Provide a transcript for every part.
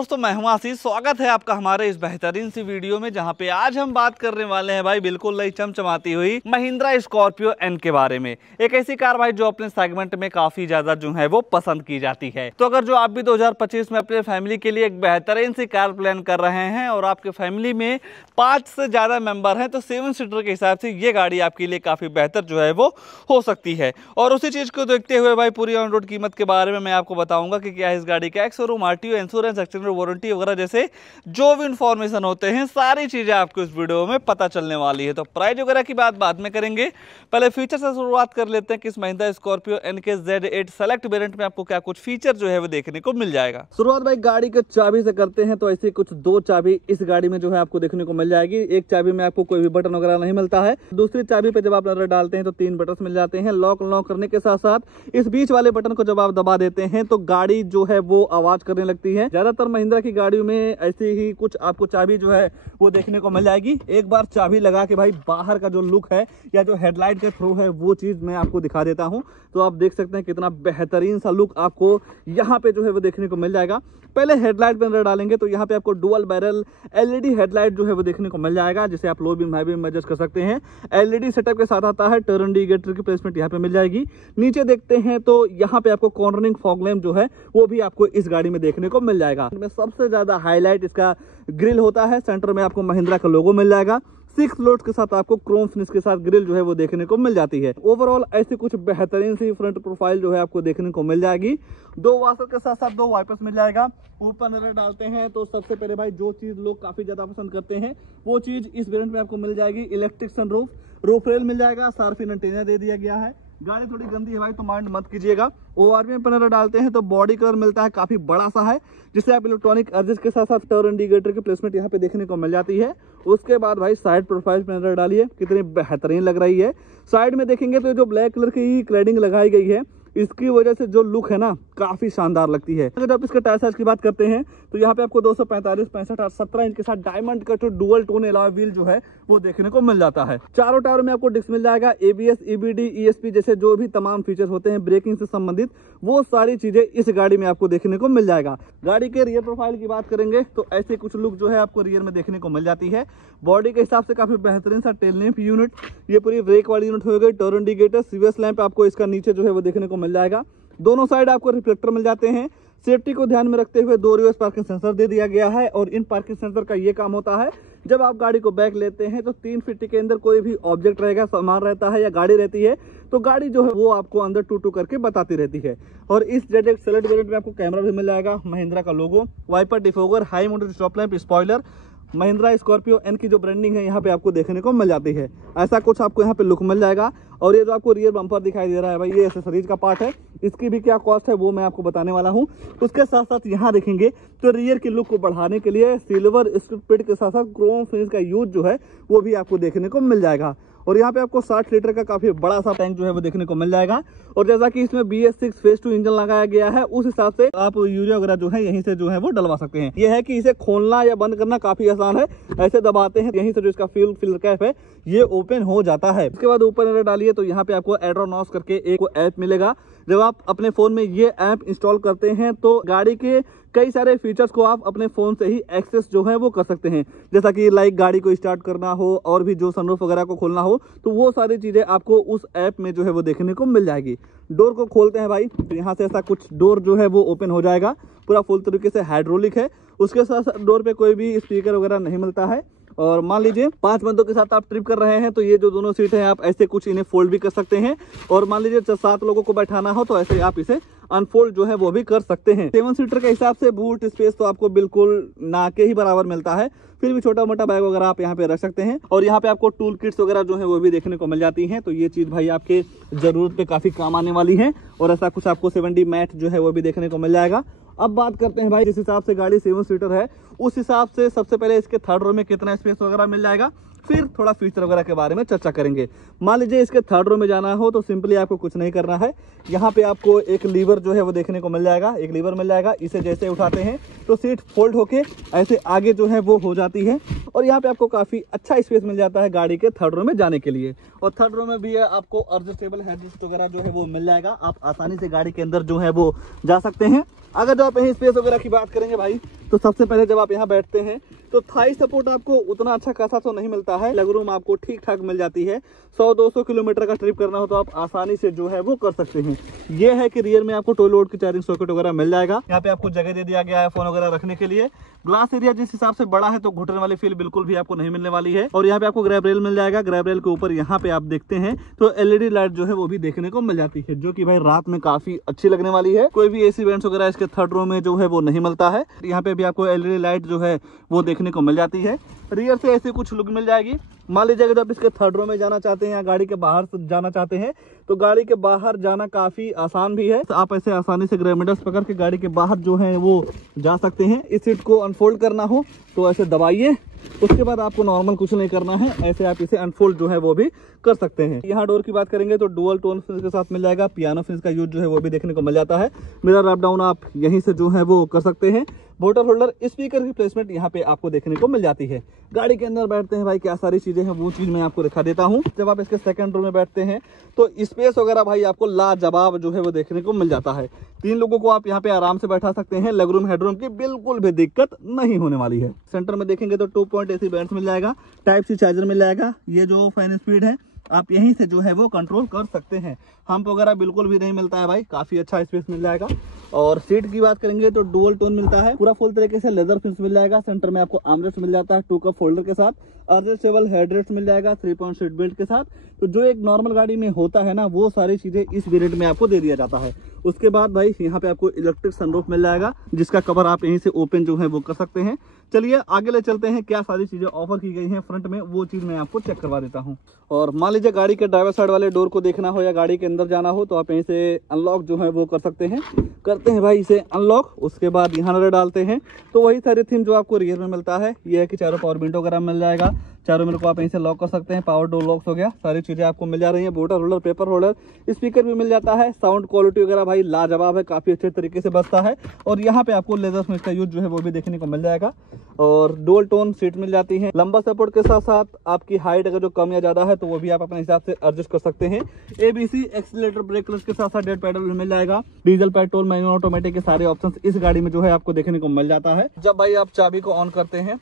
दोस्तों, मैं हूं आशीष। स्वागत है आपका हमारे इस बेहतरीन सी वीडियो में, जहां पे आज हम बात करने वाले हैं भाई बिल्कुल नई चमचमाती हुई महिंद्रा स्कॉर्पियो एन के बारे में। एक ऐसी कार भाई जो अपने सेगमेंट में काफी ज्यादा जो है वो पसंद की जाती है। तो अगर जो आप भी 2025 में अपने फैमिली के लिए एक बेहतरीन सी कार प्लान कर रहे हैं और आपके फैमिली में 5 से ज्यादा मेंबर हैं, तो 7 सीटर के हिसाब से ये गाड़ी आपके लिए काफी बेहतर जो है वो हो सकती है। और उसी चीज को देखते हुए भाई पूरी ऑन रोड कीमत के बारे में मैं आपको बताऊंगा कि क्या इस गाड़ी का ex-showroom RTO, insurance, extended warranty वगैरह जैसे जो भी इंफॉर्मेशन होते हैं, सारी चीजें आपको इस वीडियो में पता चलने वाली है। तो प्राइस वगैरह की बात बाद में करेंगे, पहले फीचर से शुरुआत कर लेते हैं कि इस महिंद्रा स्कॉर्पियो एन के Z8 सेलेक्ट वेरिएंट में आपको क्या कुछ फीचर जो है वो देखने को मिल जाएगा। शुरुआत भाई गाड़ी के चाबी से करते हैं। तो ऐसी कुछ 2 चाबी इस गाड़ी में जो है आपको देखने को मिल जाएगी। एक चाबी में आपको कोई भी बटन वगैरह नहीं मिलता है। दूसरी चाबी पे जब आप नजर डालते हैं तो 3 बटन मिल जाते हैं। लॉक अनलॉक करने के साथ साथ इस बीच वाले बटन को जब आप दबा देते हैं तो गाड़ी जो है वो आवाज करने लगती है। ज्यादातर महिंद्रा की गाड़ियों में ऐसी ही कुछ आपको चाबी जो है वो देखने को मिल जाएगी। एक बार चाबी लगा के भाई बाहर का जो लुक है या जो हेडलाइट के थ्रू है वो चीज मैं आपको दिखा देता हूं। तो आप देख सकते हैं कितना बेहतरीन सा लुक आपको यहाँ पे जो है वो देखने को मिल जाएगा। पहले हेडलाइट पे नजर डालेंगे तो यहाँ पे आपको डुअल बैरल एलईडी हेडलाइट जो है वो देखने को मिल जाएगा, जिसे आप low beam high beam adjust कर सकते हैं। एलईडी सेटअप के साथ आता है। टर्न इंडिकेटर की प्लेसमेंट यहाँ पे मिल जाएगी। नीचे देखते हैं तो यहाँ पे आपको कॉर्नरिंग फॉग लैंप जो है वो भी आपको इस गाड़ी में देखने को मिल जाएगा। सबसे ज्यादा हाईलाइट इसका ग्रिल होता है। सेंटर में आपको महिंद्रा का लोगो मिल जाएगा। 6 स्लॉट्स के साथ आपको क्रोम फिनिश के साथ ग्रिल जो है वो देखने को मिल जाती है। ओवरऑल ऐसी कुछ बेहतरीन सी फ्रंट प्रोफाइल जो है आपको देखने को मिल जाएगी। 2 वॉशर के साथ साथ 2 वाइपर्स मिल जाएगा। ऊपर नजर डालते हैं तो सबसे पहले भाई जो चीज लोग काफी ज्यादा पसंद करते हैं वो चीज इस वेरिएंट में आपको मिल जाएगी। Electric sunroof, roof rail mill जाएगा। शार्पिन एंटीना दे दिया गया है। गाड़ी थोड़ी गंदी है भाई तो माइंड मत कीजिएगा। ओआरवी में नजर डालते हैं तो बॉडी कलर मिलता है, काफी बड़ा सा है, जिसे आप इलेक्ट्रॉनिक एडजस्ट के साथ साथ टर्न इंडिकेटर की प्लेसमेंट यहाँ पे देखने को मिल जाती है। उसके बाद भाई साइड प्रोफाइल पे नजर डालिए, कितनी बेहतरीन लग रही है। साइड में देखेंगे तो जो ब्लैक कलर की क्लैडिंग लगाई गई है इसकी वजह से जो लुक है ना काफी शानदार लगती है। अगर आप इसके टायर साइज की बात करते हैं तो यहाँ पे आपको 245, 65, 17 इंच के साथ डायमंड का जो डुअल टोन अलॉय व्हील जो है वो देखने को मिल जाता है। चारों टायर में आपको डिस्क मिल जाएगा। एबीएस, ईबीडी, ईएसपी जैसे जो भी तमाम फीचर होते हैं ब्रेकिंग से संबंधित, वो सारी चीजें इस गाड़ी में आपको देखने को मिल जाएगा। गाड़ी के रियर प्रोफाइल की बात करेंगे तो ऐसे कुछ लुक जो है आपको रियर में देखने को मिल जाती है। बॉडी के हिसाब से काफी बेहतरीन सा टेल लैंप यूनिट, ये पूरी ब्रेक वाली यूनिट हो गई। टर्न इंडिकेटर, सीवीएस लैंप आपको इसका नीचे जो है वो देखने को मिल जाएगा। दोनों साइड आपको रिफ्लेक्टर मिल जाते हैं। सेफ्टी को ध्यान में रखते हुए 2 रिवर्स पार्किंग सेंसर दे दिया गया है। और इन पार्किंग सेंसर का ये काम होता है, जब आप गाड़ी को बैक लेते हैं तो 3 फीट के अंदर कोई भी ऑब्जेक्ट रहेगा, सामान रहता है या गाड़ी रहती है, तो गाड़ी जो है वो आपको अंदर टू करके बताती रहती है। और इस Z8 सेलेक्ट वेरिएंट में आपको कैमरा भी मिल जाएगा, महिंद्रा का logo, wiper, defogger, high mounted stop lamp, spoiler, Mahindra Scorpio N की जो ब्रांडिंग है यहाँ पे आपको देखने को मिल जाती है। ऐसा कुछ आपको यहाँ पे लुक मिल जाएगा। और ये जो आपको रियर बम्पर दिखाई दे रहा है भाई, ये एक्सेसरीज का पार्ट है। इसकी भी क्या कॉस्ट है वो मैं आपको बताने वाला हूँ। उसके साथ साथ यहाँ देखेंगे तो रियर की लुक को बढ़ाने के लिए सिल्वर स्ट्रिप के साथ साथ क्रोम फिनिश का यूज जो है वो भी आपको देखने को मिल जाएगा। और यहाँ पे आपको 60 लीटर का काफी बड़ा सा टैंक जो है वो देखने को मिल जाएगा। और जैसा कि इसमें BS6 फेज 2 इंजन लगाया गया है, उस हिसाब से आप यूरिया वगैरह जो है यहीं से जो है वो डलवा सकते हैं। ये है कि इसे खोलना या बंद करना काफी आसान है। ऐसे दबाते हैं यहीं से जो इसका फ्यूल फिल्टर कैप है ये ओपन हो जाता है। उसके बाद ऊपर नजर डालिए तो यहाँ पे आपको एड्रोनॉस करके एक ऐप मिलेगा। जब आप अपने फोन में ये ऐप इंस्टॉल करते हैं तो गाड़ी के कई सारे फीचर्स को आप अपने फोन से ही एक्सेस जो है वो कर सकते हैं। जैसा कि लाइक गाड़ी को स्टार्ट करना हो और भी जो सनरूफ वगैरह को खोलना हो, तो वो सारी चीजें आपको उस ऐप में जो है वो देखने को मिल जाएगी। डोर को खोलते हैं भाई तो यहाँ से ऐसा कुछ डोर जो है वो ओपन हो जाएगा। पूरा फुल तरीके से हाइड्रोलिक है। उसके साथ डोर पे कोई भी स्पीकर वगैरह नहीं मिलता है। और मान लीजिए 5 बंदों के साथ आप ट्रिप कर रहे हैं तो ये जो दोनों सीट हैं आप ऐसे कुछ इन्हें फोल्ड भी कर सकते हैं। और मान लीजिए 7 लोगों को बैठाना हो तो ऐसे आप इसे अनफोल्ड जो है वो भी कर सकते हैं। 7 सीटर के हिसाब से बूट स्पेस तो आपको बिल्कुल ना के ही बराबर मिलता है, फिर भी छोटा मोटा बैग वगैरह आप यहाँ पे रख सकते हैं। और यहाँ पे आपको टूल किट्स वगैरह जो है वो भी देखने को मिल जाती हैं। तो ये चीज भाई आपके जरूरत पे काफी काम आने वाली है। और ऐसा कुछ आपको 7D मैट जो है वो भी देखने को मिल जाएगा। अब बात करते हैं भाई जिस हिसाब से गाड़ी 7 सीटर है उस हिसाब से सबसे पहले इसके थर्ड रो में कितना स्पेस वगैरह मिल जाएगा, फिर थोड़ा फीचर वगैरह के बारे में चर्चा करेंगे। मान लीजिए इसके थर्ड रो में जाना हो तो सिंपली आपको कुछ नहीं करना है। यहाँ पे आपको एक लीवर जो है वो देखने को मिल जाएगा, एक लीवर मिल जाएगा। इसे जैसे उठाते हैं तो सीट फोल्ड होके ऐसे आगे जो है वो हो जाती है। और यहाँ पे आपको काफी अच्छा स्पेस मिल जाता है गाड़ी के थर्ड रो में जाने के लिए। और थर्ड रो में भी आपको एडजस्टेबल हेडरेस्ट वगैरह जो है वो मिल जाएगा, आप आसानी से गाड़ी के अंदर जो है वो जा सकते हैं। अगर जो आप यहीं स्पेस वगैरह की बात करेंगे भाई, तो सबसे पहले जब आप यहाँ बैठते हैं तो थाई सपोर्ट आपको उतना अच्छा खासा तो नहीं मिलता है, लेग रूम आपको ठीक ठाक मिल जाती है। 100-200 किलोमीटर का ट्रिप करना हो तो आप आसानी से जो है वो कर सकते हैं। ये है कि रियर में आपको टॉय लोड की चार्जिंग सॉकेट वगैरह मिल जाएगा। यहाँ पे आपको जगह दे दिया गया है फोन वगैरह रखने के लिए। ग्लास एरिया जिस हिसाब से बड़ा है तो घुटने वाली फील बिल्कुल भी आपको नहीं मिलने वाली है। और यहाँ पे आपको ग्रैब रेल मिल जाएगा। ग्रैब रेल के ऊपर यहाँ पे आप देखते हैं तो एलईडी लाइट जो है वो भी देखने को मिल जाती है, जो कि भाई रात में काफी अच्छी लगने वाली है। कोई भी एसी वेंट्स वगैरह इसके थर्ड रो में जो है वो नहीं मिलता है। यहाँ पे भी आपको एलईडी लाइट जो है वो देखने को मिल जाती है। रियर से ऐसी कुछ लुक मिल जाएगी। मान लीजिए अगर आप इसके थर्ड रो में जाना चाहते हैं या गाड़ी के बाहर जाना चाहते हैं तो गाड़ी के बाहर जाना काफी आसान भी है। तो आप ऐसे आसानी से ग्रैब हैंडल्स पकड़ के गाड़ी के बाहर जो है वो जा सकते हैं। इस सीट को अनफोल्ड करना हो तो ऐसे दबाइए, उसके बाद आपको नॉर्मल कुछ नहीं करना है, ऐसे आप इसे अनफोल्ड जो है वो भी कर सकते हैं। यहाँ डोर की बात करेंगे तो डुअल टोन फिनिश के साथ मिल जाएगा। पियानो फिनिश का यूज जो है वो भी देखने को मिल जाता है। मिरर अप डाउन आप यहीं से जो है वो कर सकते हैं। बोतल होल्डर, स्पीकर की प्लेसमेंट यहाँ पे आपको देखने को मिल जाती है। गाड़ी के अंदर बैठते हैं भाई, क्या सारी चीजें हैं वो चीज मैं आपको दिखा देता हूँ। जब आप इसके सेकंड रो में बैठते हैं तो स्पेस वगैरह भाई आपको लाजवाब जो है वो देखने को मिल जाता है। 3 लोगों को आप यहाँ पे आराम से बैठा सकते हैं। लेग रूम हेडरूम की बिल्कुल भी दिक्कत नहीं होने वाली है। सेंटर में देखेंगे तो 2 पॉइंट AC बैंड मिल जाएगा। टाइप सी चार्जर मिल जाएगा। ये जो फैन स्पीड है आप यहीं से जो है वो कंट्रोल कर सकते हैं। हम्प वगैरह बिल्कुल भी नहीं मिलता है भाई, काफी अच्छा स्पेस मिल जाएगा। और सीट की बात करेंगे तो डुअल टोन मिलता है, पूरा फुल तरीके से लेदर फिनिश मिल जाएगा। सेंटर में आपको आर्मरेस्ट मिल जाता है 2 कप होल्डर के साथ। एडजस्टेबल हेडरेस्ट मिल जाएगा 3 पॉइंट सीट बेल्ट के साथ। तो जो एक नॉर्मल गाड़ी में होता है ना, वो सारी चीजें इस वेरिएंट में आपको दे दिया जाता है। उसके बाद भाई यहाँ पे आपको इलेक्ट्रिक सनरूफ मिल जाएगा, जिसका कवर आप यहीं से ओपन जो है वो कर सकते हैं। चलिए आगे ले चलते हैं, क्या सारी चीजें ऑफर की गई हैं फ्रंट में वो चीज मैं आपको चेक करवा देता हूँ। और मान लीजिए गाड़ी के ड्राइवर साइड वाले डोर को देखना हो या गाड़ी के अंदर जाना हो तो आप यहीं से अनलॉक जो है वो कर सकते हैं। करते हैं भाई इसे अनलॉक, उसके बाद यहाँ नजर डालते हैं तो वही सारे थीम जो आपको रियर में मिलता है। ये है कि चारों पावर विंडो वगैरह मिल जाएगा। चारों मिनट को आप यहीं से लॉक कर सकते हैं। पावर डोर लॉक्स हो गया, सारी चीजें आपको मिल जा रही है। बोतल होल्डर, पेपर होल्डर, स्पीकर भी मिल जाता है। साउंड क्वालिटी वगैरह भाई लाजवाब है, काफी अच्छे तरीके से बजता है। और यहाँ पे आपको लेदर फिनिश का यूज जो है वो भी देखने को मिल जाएगा। और डुअल टोन सीट मिल जाती है। लंबा सपोर्ट के साथ साथ आपकी हाइट अगर जो कम या ज्यादा है तो वो भी आप अपने हिसाब से एडजस्ट कर सकते हैं। ABC, एक्सीलरेटर, ब्रेक क्लच के साथ साथ डेड पैडल मिल जाएगा। डीजल, पेट्रोल, मैनुअल, ऑटोमेटिक के सारे ऑप्शंस इस गाड़ी में जो है आपको देखने को मिल जाता है। जब भाई आप चाबी को ऑन करते हैं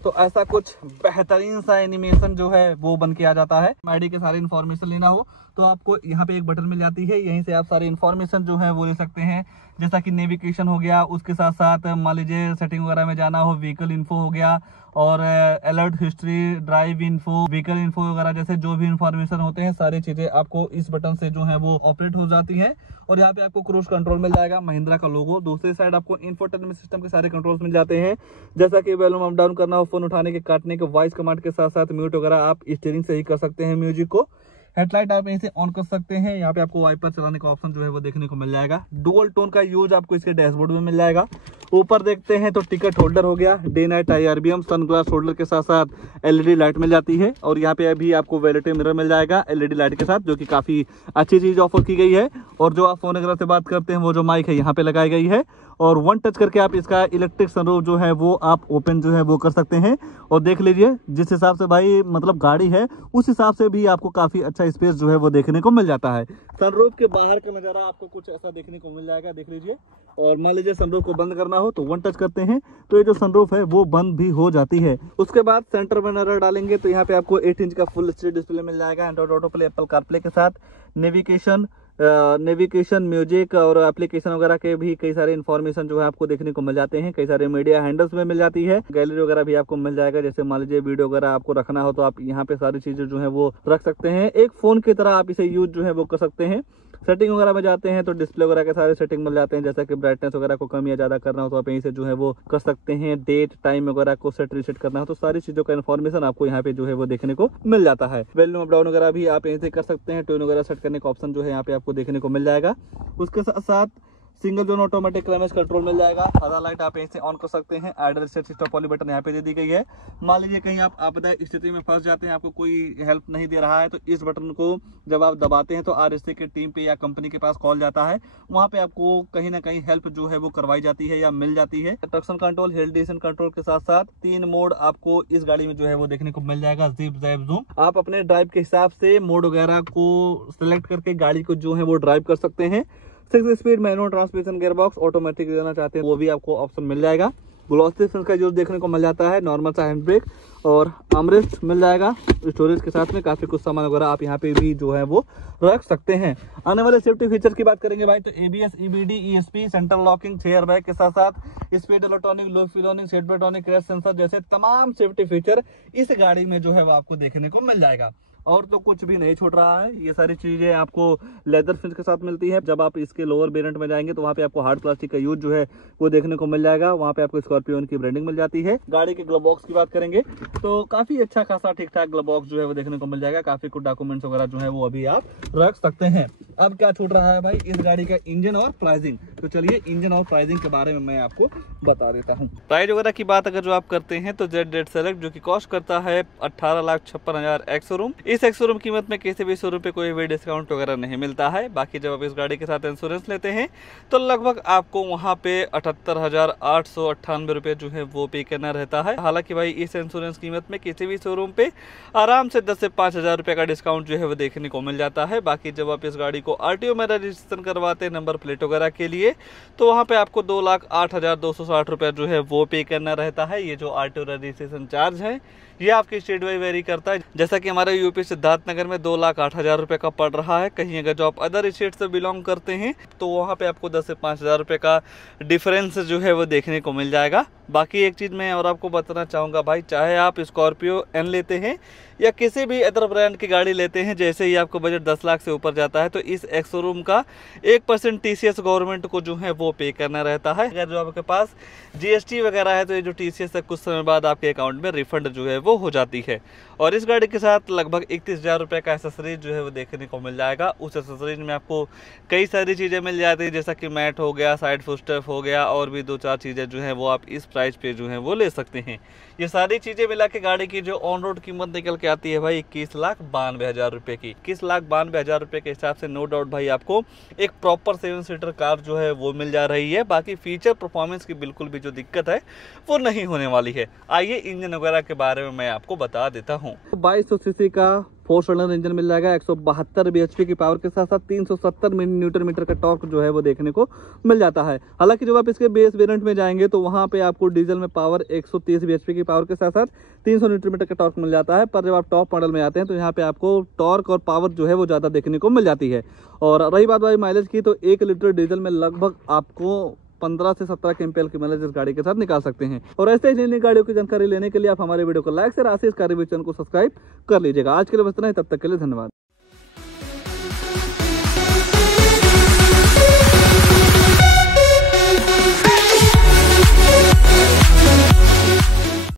तो ऐसा कुछ बेहतरीन सा एनिमेशन जो है वो बन के आ जाता है। आईडी के सारे इन्फॉर्मेशन लेना हो तो आपको यहाँ पे एक बटन मिल जाती है, यहीं से आप सारी इन्फॉर्मेशन जो है वो ले सकते हैं। जैसा कि नेविगेशन हो गया, उसके साथ साथ मान लीजिए सेटिंग वगैरह में जाना हो, व्हीकल इन्फो हो गया, और alert history, drive info, vehicle info वगैरह जैसे जो भी इन्फॉर्मेशन होते हैं सारी चीजें आपको इस बटन से जो है वो ऑपरेट हो जाती है। और यहाँ पे आपको क्रूज कंट्रोल मिल जाएगा, महिंद्रा का लोगो। दूसरी साइड आपको इंफोटेनमेंट सिस्टम के सारे कंट्रोल्स मिल जाते हैं, जैसा कि वॉल्यूम अप डाउन करना हो, फोन उठाने के, काटने के, वॉइस कमांड के साथ साथ म्यूट वगैरह आप स्टीयरिंग से ही कर सकते हैं म्यूजिक को। हेडलाइट आप यहीं से ऑन कर सकते हैं। यहाँ पे आपको वाइपर चलाने का ऑप्शन जो है वो देखने को मिल जाएगा। डुअल टोन का यूज आपको इसके डैशबोर्ड में मिल जाएगा। ऊपर देखते हैं तो टिकट होल्डर हो गया, day night IRBM, sunglass holder के साथ साथ LED लाइट मिल जाती है। और यहाँ पे अभी आपको वैनिटी मिरर मिल जाएगा LED लाइट के साथ, जो कि काफी अच्छी चीज ऑफर की गई है। और जो आप फोन वगैरह से बात करते हैं वो जो माइक है यहाँ पे लगाई गई है। और वन टच करके आप इसका इलेक्ट्रिक सनरूफ जो है वो आप ओपन जो है वो कर सकते हैं। और देख लीजिए जिस हिसाब से भाई मतलब गाड़ी है उस हिसाब से भी आपको काफी अच्छा स्पेस जो है वो देखने को मिल जाता है। सनरूफ के बाहर का नजारा आपको कुछ ऐसा देखने को मिल जाएगा, देख लीजिए। और मान लीजिए सनरूफ को बंद करना हो तो वन टच करते हैं तो ये जो सनरूफ है वो बंद भी हो जाती है। उसके बाद सेंटर में नजर डालेंगे तो यहाँ पे आपको 8 इंच का फुल एचडी डिस्प्ले मिल जाएगा, Android auto play, Apple CarPlay के साथ। नेविगेशन, म्यूजिक और एप्लीकेशन वगैरह के भी कई सारे इन्फॉर्मेशन जो है आपको देखने को मिल जाते हैं। कई सारे मीडिया हैंडल्स में मिल जाती है। गैलरी वगैरह भी आपको मिल जाएगा, जैसे मान लीजिए वीडियो वगैरह आपको रखना हो तो आप यहाँ पे सारी चीजें जो है वो रख सकते हैं। एक फोन की तरह आप इसे यूज जो है वो कर सकते हैं। सेटिंग वगैरह में जाते हैं तो डिस्प्ले वगैरह के सारे सेटिंग मिल जाते हैं, जैसा कि ब्राइटनेस वगैरह को कम या ज्यादा करना हो तो आप यहीं से जो है वो कर सकते हैं। डेट टाइम वगैरह को सेट रीसेट करना हो तो सारी चीजों का इन्फॉर्मेशन आपको यहाँ पे जो है वो देखने को मिल जाता है। वॉल्यूम अप डाउन वगैरह भी आप यहीं से कर सकते हैं। ट्यून वगैरह सेट करने का ऑप्शन जो है यहाँ पे आपको देखने को मिल जाएगा। उसके साथ साथ single zone automatic climate control मिल जाएगा। हज़ार लाइट आप यहीं से ऑन कर सकते हैं। आइडल स्टार्ट स्टॉप वाली बटन यहाँ पे दे दी गई है। मान लीजिए कहीं आप आपदा स्थिति में फंस जाते हैं, आपको कोई हेल्प नहीं दे रहा है, तो इस बटन को जब आप दबाते हैं तो RSA के टीम पे या कंपनी के पास कॉल जाता है, वहाँ पे आपको कहीं ना कहीं हेल्प जो है वो करवाई जाती है या मिल जाती है। Traction control, hill descent control के साथ साथ 3 मोड आपको इस गाड़ी में जो है वो देखने को मिल जाएगा। जिप, जैप, जूम, आप अपने ड्राइव के हिसाब से मोड वगैरह को सिलेक्ट करके गाड़ी को जो है वो ड्राइव कर सकते हैं। 6 speed manual transmission, gearbox automatic देना चाहते हैं वो भी आपको ऑप्शन मिल जाएगा। ग्लॉसी फिनिश का जो देखने को मिल जाता है, नॉर्मल सा हैंड ब्रेक और आर्मरेस्ट मिल जाएगा। स्टोरेज के साथ में काफी कुछ सामान वगैरह आप यहाँ पे भी जो है वो रख सकते हैं। आने वाले सेफ्टी फीचर की बात करेंगे भाई तो ABS, EBD, ESP, central locking, 6 airbag के साथ साथ speed electronic, low fuel, seat belt ऑनिक, क्रैश सेंसर जैसे तमाम सेफ्टी फीचर इस गाड़ी में जो है वो आपको देखने को मिल जाएगा। और तो कुछ भी नहीं छूट रहा है। ये सारी चीजें आपको लेदर फिनिश के साथ मिलती है। जब आप इसके लोअर वेरिएंट में जाएंगे तो वहाँ पे आपको हार्ड प्लास्टिक का यूज जो है वो देखने को मिल जाएगा। वहाँ पे आपको स्कॉर्पियो की ब्रांडिंग मिल जाती है। गाड़ी के ग्लव बॉक्स की बात करेंगे तो काफी अच्छा खासा ठीक ठाक ग्लव बॉक्स जो है वो देखने को मिल जाएगा। काफी कुछ डॉक्यूमेंट्स वगैरह जो है वो अभी आप रख सकते हैं। अब क्या छूट रहा है भाई इस गाड़ी का इंजन और प्राइसिंग, तो चलिए इंजन और प्राइसिंग के बारे में मैं आपको बता देता हूँ। प्राइस वगैरह की बात अगर जो आप करते हैं तो ZZ सेलेक्ट जो कि कॉस्ट करता है 18,56,000 एक्स शोरूम। इस एक्स शोरूम कीमत में किसी भी शोरूम पे कोई भी डिस्काउंट वगैरह नहीं मिलता है। बाकी जब आप इस गाड़ी के साथ इंश्योरेंस लेते हैं तो लगभग आपको वहाँ पे 78,898 रुपये जो है वो पे करना रहता है। हालांकि भाई इस इंश्योरेंस कीमत में किसी भी शोरूम पे आराम से 10 से 5,000 रुपये का डिस्काउंट जो है वो देखने को मिल जाता है। बाकी जब आप इस गाड़ी को RTO में रजिस्ट्रेशन करवाते हैं नंबर प्लेट वगैरह के लिए तो वहाँ पे आपको 2,08,260 रुपये जो है वो पे करना रहता है। ये जो RTO रजिस्ट्रेशन चार्ज है ये आपकी स्टेट वाइज वेरी करता है। जैसा कि हमारे यूपी सिद्धार्थनगर में 2,08,000 रुपये का पड़ रहा है। कहीं अगर जो आप अदर स्टेट से बिलोंग करते हैं तो वहाँ पे आपको 10 से 5,000 रुपये का डिफरेंस जो है वो देखने को मिल जाएगा। बाकी एक चीज़ मैं और आपको बताना चाहूँगा भाई, चाहे आप स्कॉर्पियो N लेते हैं या किसी भी अदर ब्रांड की गाड़ी लेते हैं, जैसे ही आपको बजट 10 लाख से ऊपर जाता है तो इस एक्स शोरूम का 1% TCS गवर्नमेंट को जो है वो पे करना रहता है। अगर जो आपके पास GST वगैरह है तो ये जो TCS है कुछ समय बाद आपके अकाउंट में रिफंड जो है वो हो जाती है। और इस गाड़ी के साथ लगभग 31,000 रुपये का एसेसरीज जो है वो देखने को मिल जाएगा। उस एसेसरीज में आपको कई सारी चीज़ें मिल जाती है, जैसा कि मैट हो गया, साइड फुटस्टेप हो गया और भी 2-4 चीज़ें जो है वो आप इस प्राइस पे जो है वो ले सकते हैं। ये सारी चीज़ें मिला के गाड़ी की जो ऑन रोड कीमत निकल के आती है भाई 21,92,000 रुपये की। 21,92,000 रुपये के हिसाब से नो डाउट भाई आपको एक प्रॉपर 7 सीटर कार जो है वो मिल जा रही है। बाकी फीचर परफॉर्मेंस की बिल्कुल भी जो दिक्कत है वो नहीं होने वाली है। आइए इंजन वगैरह के बारे में मैं आपको बता देता हूँ। 2200 सीसी का 4 सिलेंडर इंजन मिल जाएगा। 172 bhp की पावर के साथ साथ 370 न्यूटन मीटर का टॉर्क जो है वो देखने को मिल जाता है। हालांकि जब आप इसके बेस वेरिएंट में जाएंगे तो वहां पे आपको डीजल में पावर 130 bhp की पावर के साथ साथ 300 न्यूटन मीटर का टॉर्क मिल जाता है। पर जब आप टॉप मॉडल में आते हैं तो यहाँ पे आपको टॉर्क और पावर जो है वो ज़्यादा देखने को मिल जाती है। और रही बात भाई माइलेज की, तो 1 लीटर डीजल में लगभग आपको 15 से 17 केम्पीएल की माइलेज इस गाड़ी के साथ निकाल सकते हैं। और ऐसे ही नई गाड़ियों की जानकारी लेने के लिए आप हमारे वीडियो को लाइक से राशि इस कार्य चैनल को सब्सक्राइब कर लीजिएगा। आज के लिए बस इतना ही, तब तक के लिए धन्यवाद।